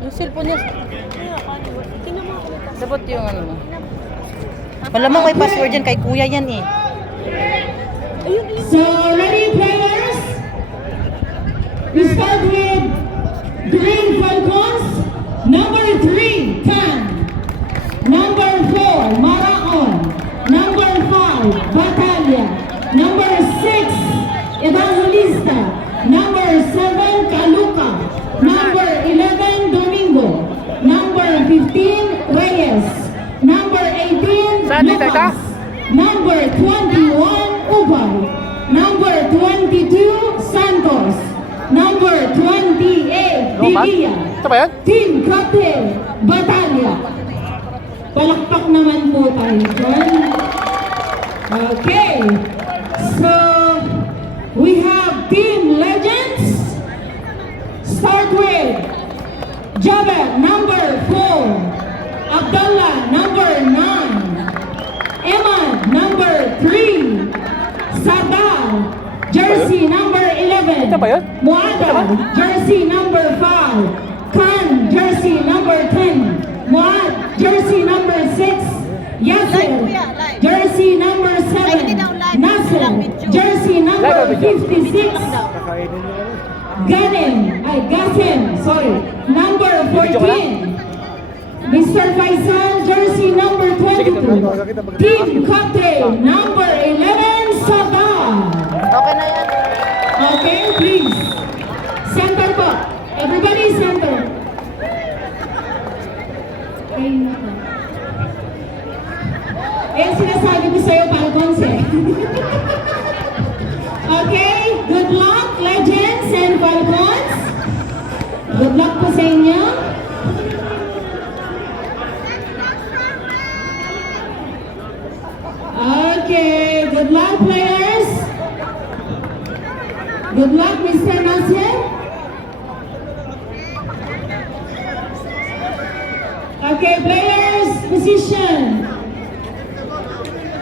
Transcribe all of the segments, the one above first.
Yung cellphone niya. Tingnan mo ako. Dapat yung ano mo. Malamang may password yan kay kuya yan eh. So, ready players? We start with Green Falcons. Number 3, Tan. Number 4, Maraon. Number 5, Batalya. Number 6, Evangelista. Number 7, Kaluka. Number 11, Domingo. Number 15, Reyes. Number 18, Lucas. Number 21, Ubay. Number 22, Santos. Number 28, Divya. Ito ba yan? Team Captain, Batalya. Palakpak naman po tayo dyan. Okay. So, we have Team Legends. Start with Jabel, number 4. Abdullah, number 9. Eman, number 3. Sadal, jersey number 11. Ito ba yun? Muadal, jersey number 5. Khan, jersey number 10. Muad, jersey number 6. Yasser, jersey number 7. Nasser, jersey number 56. Gasim, number 14. Mr. Faisal, jersey number 22. Team Captain, number 11, Sadal. Okay na yan. Okay, please. Center po. Everybody center. Ay, nako. Ayan sinasabi ko sa'yo, Falcons eh. Okay, good luck, Legends and Falcons. Good luck po sa inyo. Okay, good luck, players. Good luck, Mr. Nasir. Okay, players, position.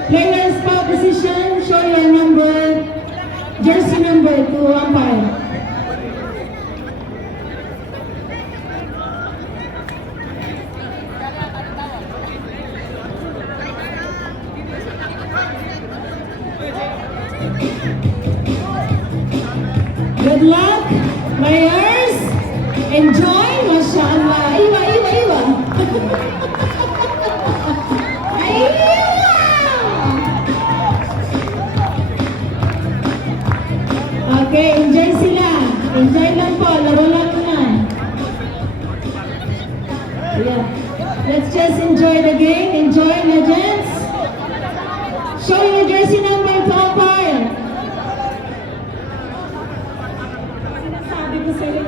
Players, foul position. Show your number. Jersey number to umpire. Good luck, players. Enjoy, mashallah. Iwa. Iwa. Okay, enjoy sila. Enjoy lang po. Laro lang na. Yeah. Let's just enjoy the game. Enjoy, Legends. Show your jersey number to umpire. Sabi ko sa'yo.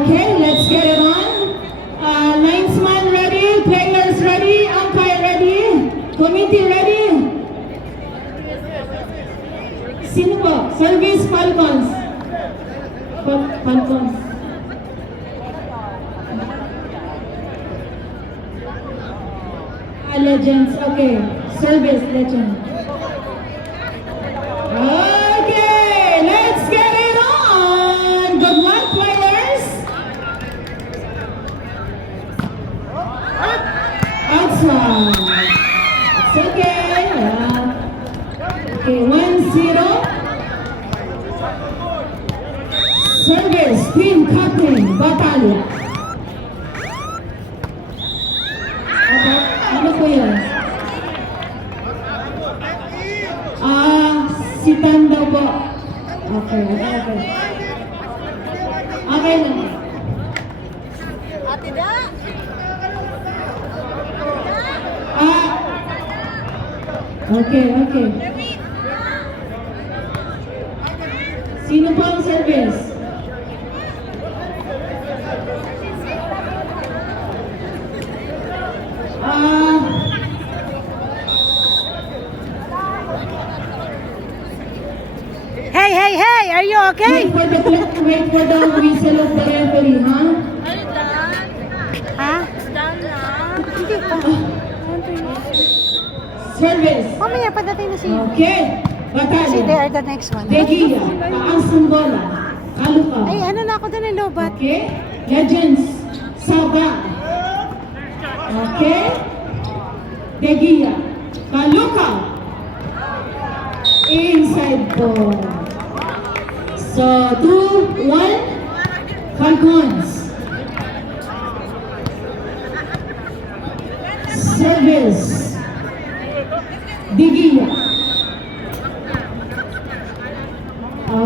Okay, let's get it on. Linesman ready, players ready, umpire ready, committee ready. Sino po? Service Falcons. Falcons. Legends, okay. Service Legend. Okay, let's get it on. Good luck, players. Awesome. It's okay. Okay, 1-0. Service, Team Captain, Batalya. Okay, ano po yun? Si Tan daw po. Okay. Okay na. Ate da. Okay. Sino po ang service? Hey! Are you okay? Wait for the whistle of the referee, ha? Ha? Hindi pa. Service. Mamaya pagdating na si... Okay. Kasi they Batalya. are the next one. Degia. Taas ng bola. Kaluka. Ay, ano na ako doon ng lobat. Okay. Legends. Saga. Okay. Degia. Kaluka. Inside ball. So, 2-1. Falcons. Service. Degia.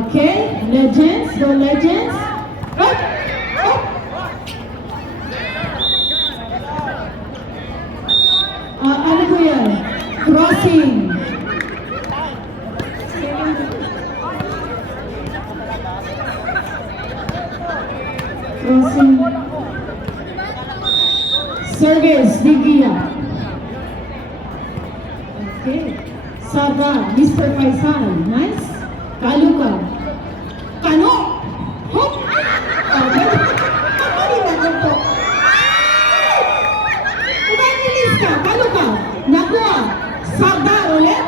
Okay. Legends. Go Legends. Up. Up. Ano po yan? Crossing. Crossing. Service, Digia. Okay. Saga, Mr. Faisal. Nice. Kaluka. Kano? Hop. Okay. Ano rin po? Evangelist ka. Kaluka. Nakuha. Saga ulit.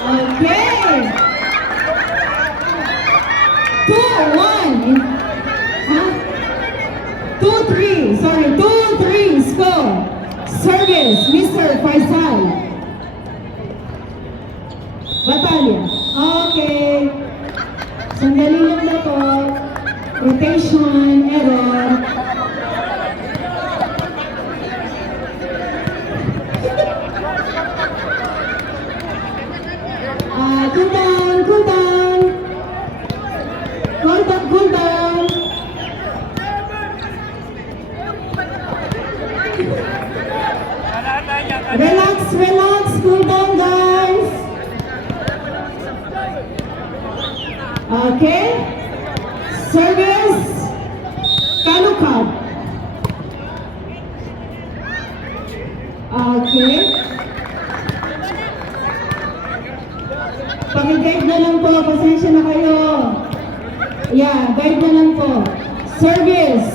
Okay. 2-1. Huh? 2-3. Sorry, 2-3 score. Service, Mr. Faisal. Batalya. Okay. Sandali lang na to. Rotation, error. Cool down, cool down. Cool down, cool down. Relax, relax, cool down, guys. Okay. Service. Kalukad. Okay. Pag-guide na lang po, pasensya na kayo. Yeah, guide na lang po. Service.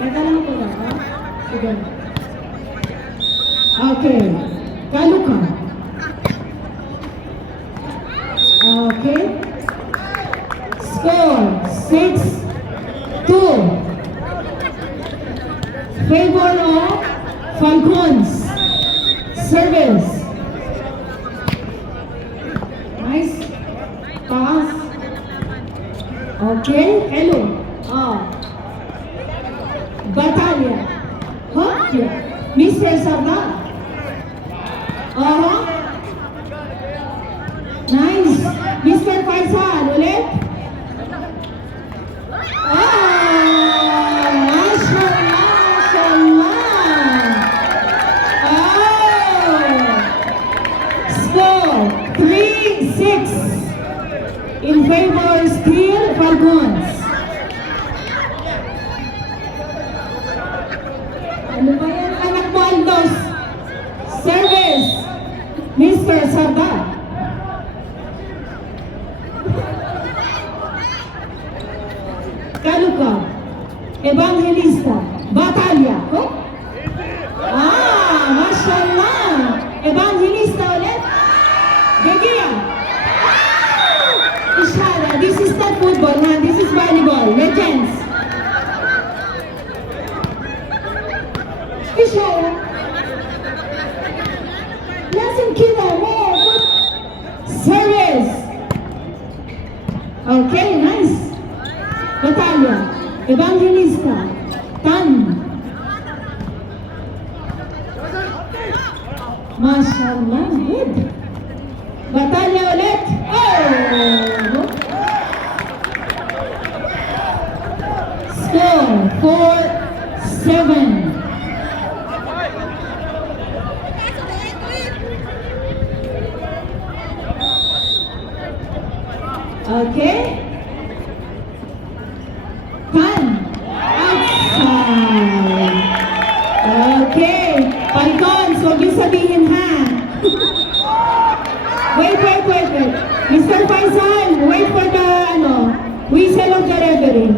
Kaya lang po ba? Ha? Sige. Okay. Kaluka. Okay. Score 6-2. Favor of Falcons. Service. Nice. Pass. Okay. Hello. Batalya. Huh? Mr. Saga. Nice. Mr. Faisal. Ulit. Mashallah. Score 3-6 in favor still Falcons. Ano ba yan? Anak mo, Aldos. Service. Mr. Sarda. Kaluka. Evangelista. Batalya. Oh? Mashallah. Evangelista ulit. Degia. Ishara. This is not football, ha? This is volleyball. Legends. Ishara. Listen, kiddo. More. Service. Okay, nice. Batalya. Evangelista. Tan. Mashallah. Good. Batalya ulit. Score 4-7. Okay. Tan. Outside. Okay. Falcons, huwag yung sabihin ha. Wait. Mr. Faisal, wait for the, whistle of the referee.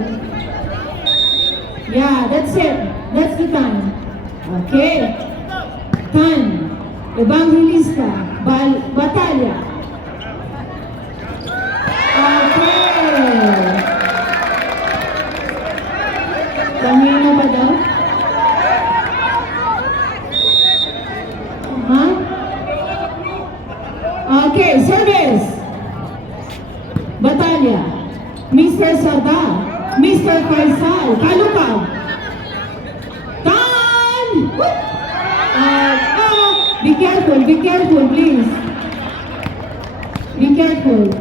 Yeah, that's it. That's the time. Okay. Tan, Evangelista, Batalya. Okay. Kanina ba daw? Huh? Okay, service. Batalya. Mr. Sada. Mr. Faisal. Kalukaw. Time! Be careful, please. Be careful.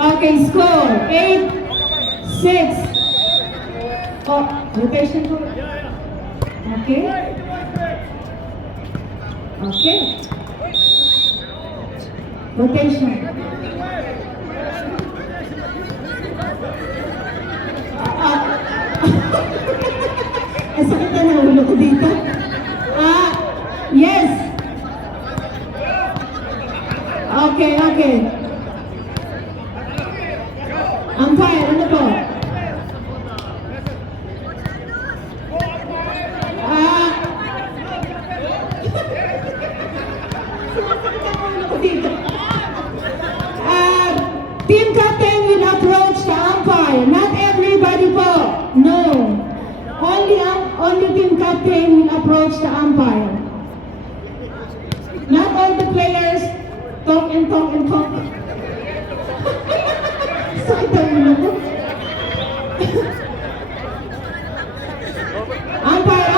Okay, score. 8-6. Oh, rotation ko. Okay. Okay. Rotation. Ang sakit na ulo ko dito. Yes. Okay. Umpire, ano po? Team captain will approach the umpire. Not everybody po. No. Only team captain will approach the umpire. Not all the players talk and talk. Sakit ang ulo ko. Umpire.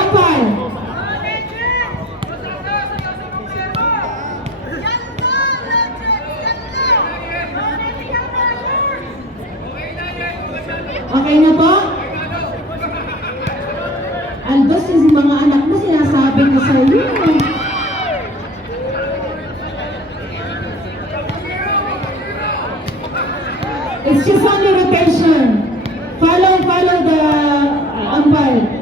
Okay na po? Albos yung mga anak mo, sinasabi ko sa iyo. It's just only rotation. Follow the umpire.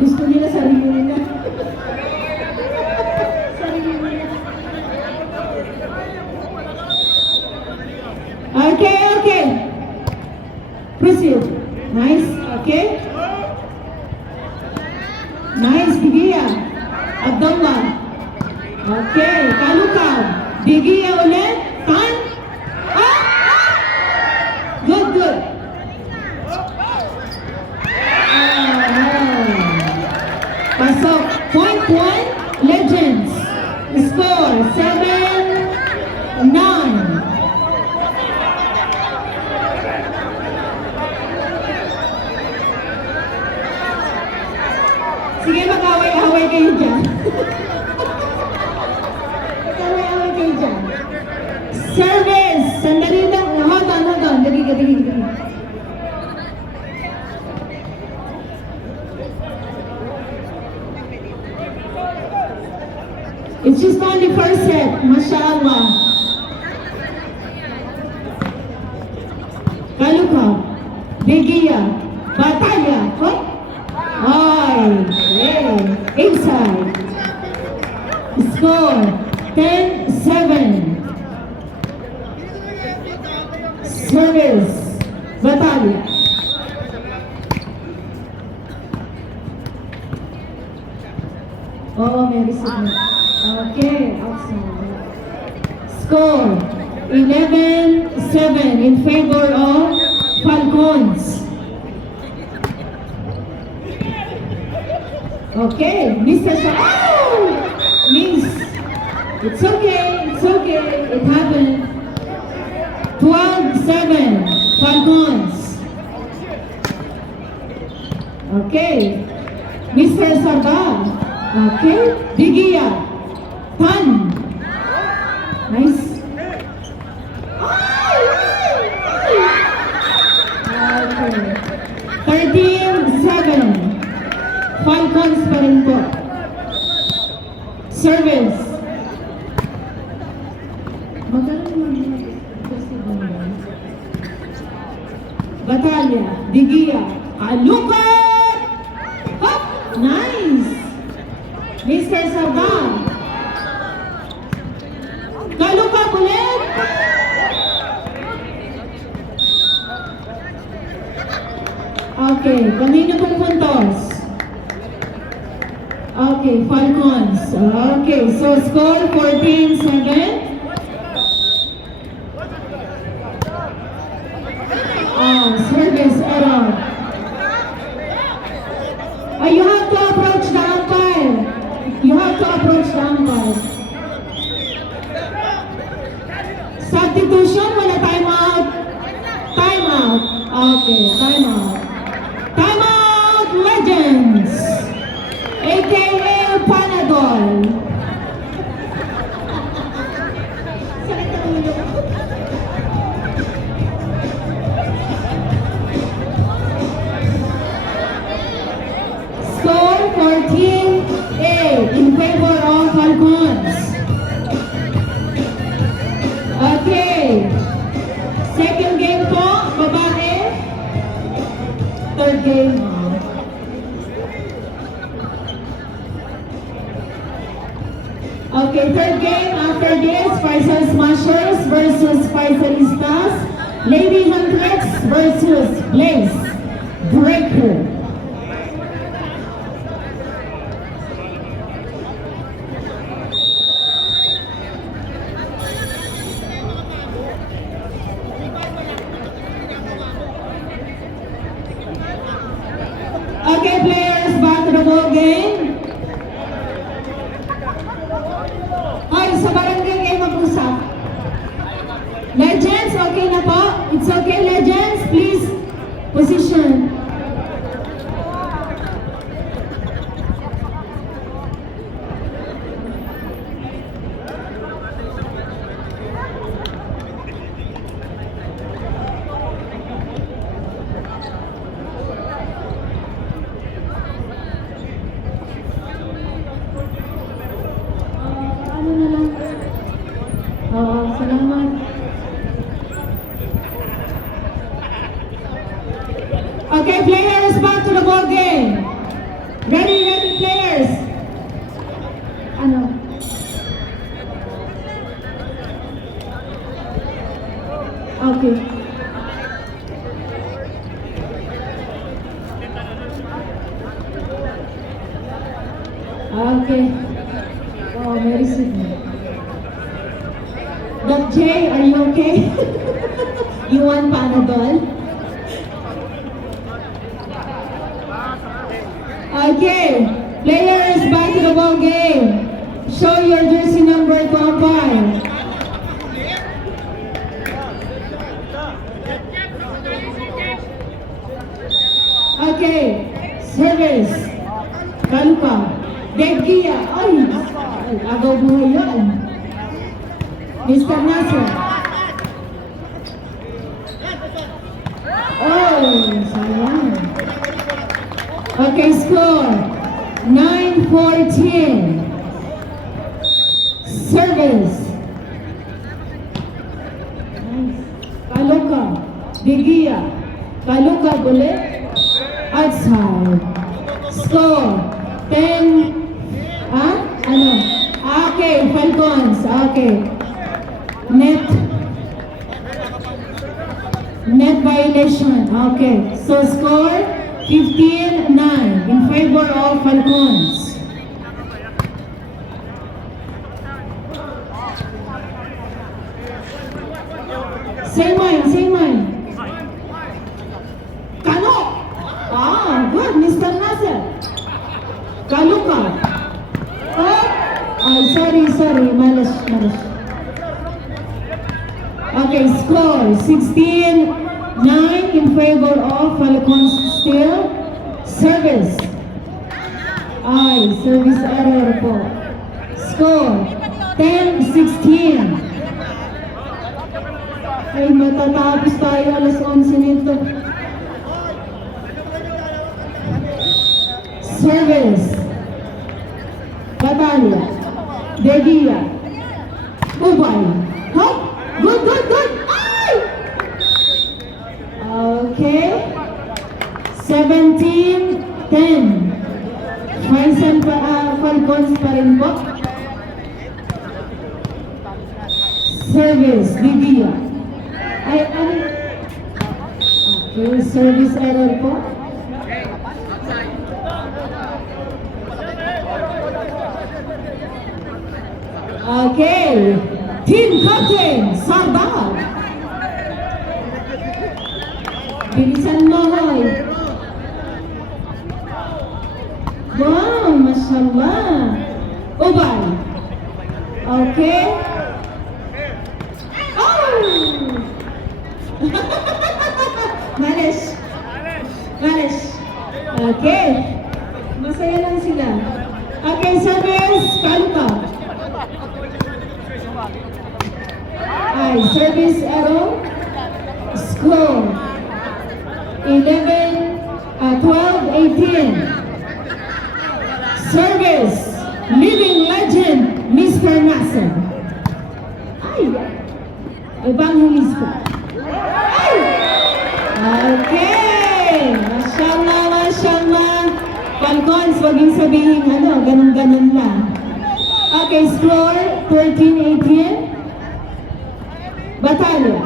Gusto nila sarili nila. Okay. Proceed. Nice. Okay. Nice, Bigia. Abdullah. Okay. Kalukaw. Bigia ulit. Tan. Good. Pasok. Point 1. Legends. Score 7-9. Sige, mag-away-away kayo dyan. Mag-away-away kayo dyan. Service! Sandali lang. Hold on. Dali. It's just only first set. MashaAllah. Kalukaw. Bigia. Batalya. Huh? Inside. Score 10-7. Service. Batalya. May receipt. Okay, awesome. Score 11-7 in favor of Falcons. Okay, Mr. Miss. It's okay. It happened. 12-7, Falcons. Okay, Mr. Sabah. Okay, Bigia. Tan. Nice. Okay. 13-7. Falcons pa rin po. Service. Batalya. Bigia. Kalukat! Hop! Nice! Mr. Sabah. Okay, kanino pong puntos? Okay, Falcons. Okay, so score 14-7. Service error. You have to approach the umpire. You have to approach the umpire. Substitution, wala time out. Time out. Okay, time out. Time out, Legends. AKA Panadol. Sakit ang ulo. Score 14-8 in favor of Falcons. Okay. Second game po, babae. Third game. Okay, third game after this, Faisal Smashers versus Faisalistas. Lady Hundreds versus Blaze Breaker. Okay, players, back to the ball game. Hoy, sa barangay kayo mag-usap. Legends, okay na po? It's okay, Legends. Please, position. Ano na lang? Salamat. Okay, players, back to the ball game. Ready, players. Ano? Okay. Okay. Oh, very sweet. Doc J, are you okay? You want Panadol? Okay, players, back to the ball game. Show your jersey number to umpire. Okay, service. Kaluka. Degia. Ay, agaw buhay yan. Mr. Nasser. Oh, sayang. Okay, score 9-14. Service. Nice. Kaluka. Degia. Kaluka ulit. Outside. Score 10. Ano? Okay, Falcons. Okay. Net violation. Okay. So score 15-9 in favor of Falcons. Same line. Kano? Good, Mr. Nasser. Kaluka. Sorry, malas. Okay, score 16-9 in favor of Falcons still. Service. Service error po. Score 10-16. Ay, matatapos tayo alas 11 nito. Service. Batalya. Degia. Ubay. Hop. Good. Ay! Okay. 17-10. Faisal Falcons pa rin po. Service. Degia. Okay, service error po. Okay. Team Captain, Sardar. Bilisan mo, hoy. Wow, mashallah. Ubay. Okay. Oh! Malis. Malis. Okay. Masaya lang sila. Okay, service. Kaluka. Ay, service arrow. Score. 11, 12, 18. Service. Living legend, Mr. Nasser. Ay, evangelista. Ay! Okay. Mashallah, mashallah. Falcons, wag yung sabihin, ganun-ganun lang. Okay, score, 13-18. Batalya.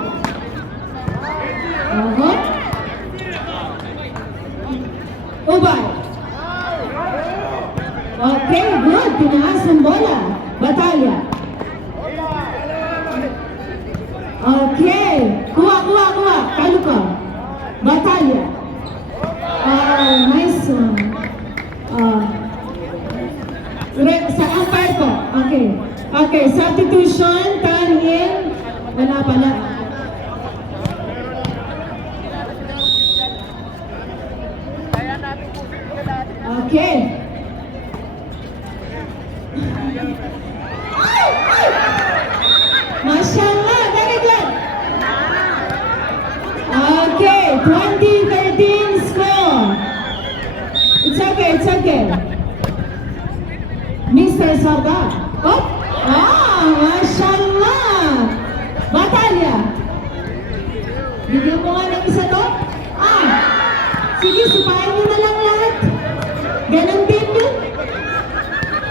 Ubay. Okay, good. Tinaas ng bola. Batalya. Okay. Kuha. Kaluka. Batalya. Nice one. Sa umpire po. Okay. Okay, substitution, turn in. Wala pala. Okay. Mashallah, very good. Okay, 2013 score. It's okay. Mr. Sardar. Oh, mashallah. Batalya. Bigyan mo nga ng isa to. Sige, sipahin nyo na lang lahat. Ganon din yun.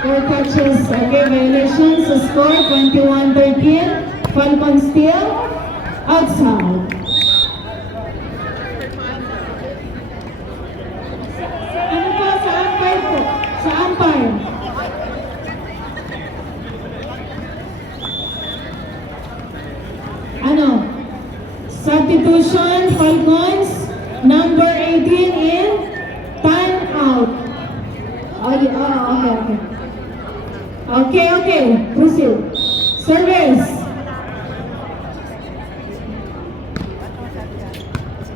4 touches. Okay, violations. Sa score, 21-13. Falcon still. Outside. Ano po? Sa umpire po. Sa umpire. Substitution, Falcons, number 18 in, time out. Okay, proceed. Service.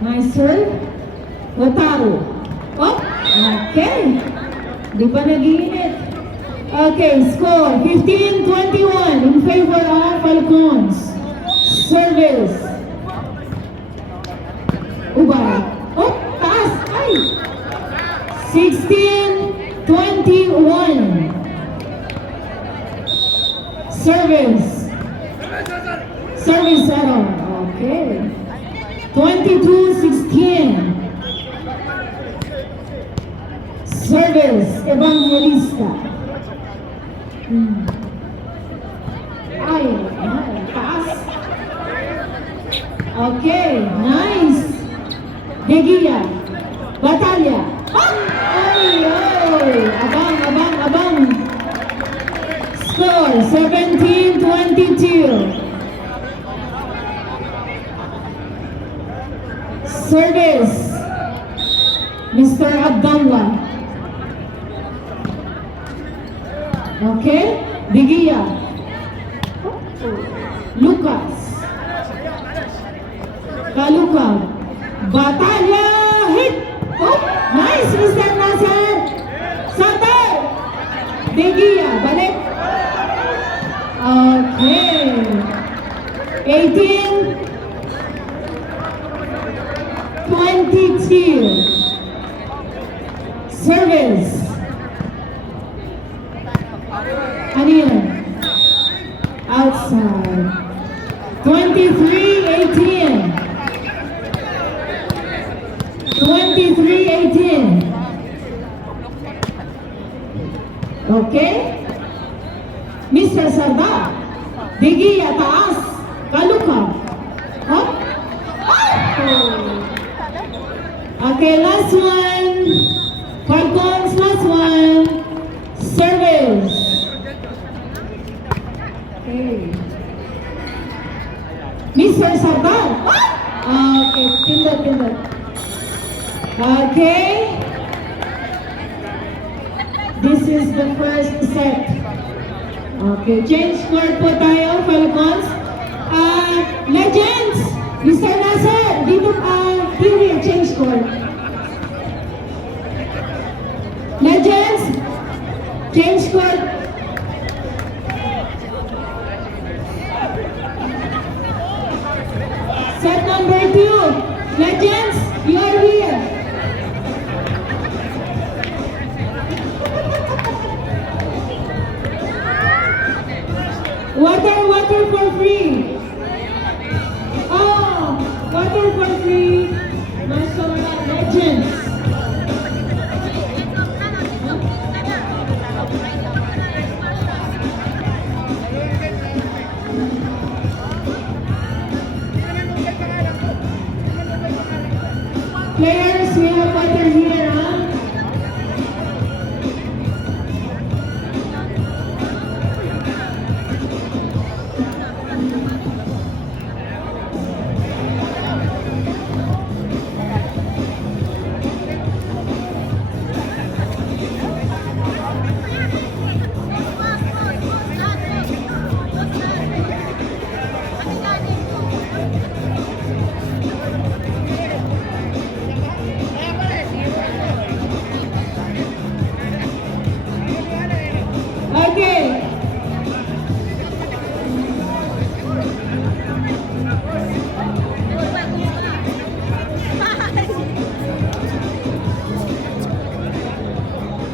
Nice serve. Wataru. Okay. Di pa nag-iinit. Okay, score, 15-21 in favor of Falcons. Service. Ubay. Taas. Ay. 16-21. Service. Service error. Okay. 22-16. Service. Evangelista. Ay. Taas. Okay. Nice. Degia. Batalya. Ay. Abang. Score 17-22. Service. Mr. Abdullah. Okay. Degia. Lucas. Kaluka. Batalya. Hit. Nice, Mr. Nasser. Sante. Degia. Balik. Okay. 18-22. Service. Ano yun? Outside. 23-18. 23-18. Okay? Mr. Sardar. Degia, taas. Kaluka. Okay, last one. Falcons, last one. Service. Okay. Mr. Sabal. Okay, pindot. Okay. This is the first set. Okay, change score po tayo, Falcons. Legends! Mr. Nasser, dito here, change score. Legends, change score. Set number 2. Legends, you are here. Water for free. Oh, water for free. Mashallah, Legends. Players, we have water here.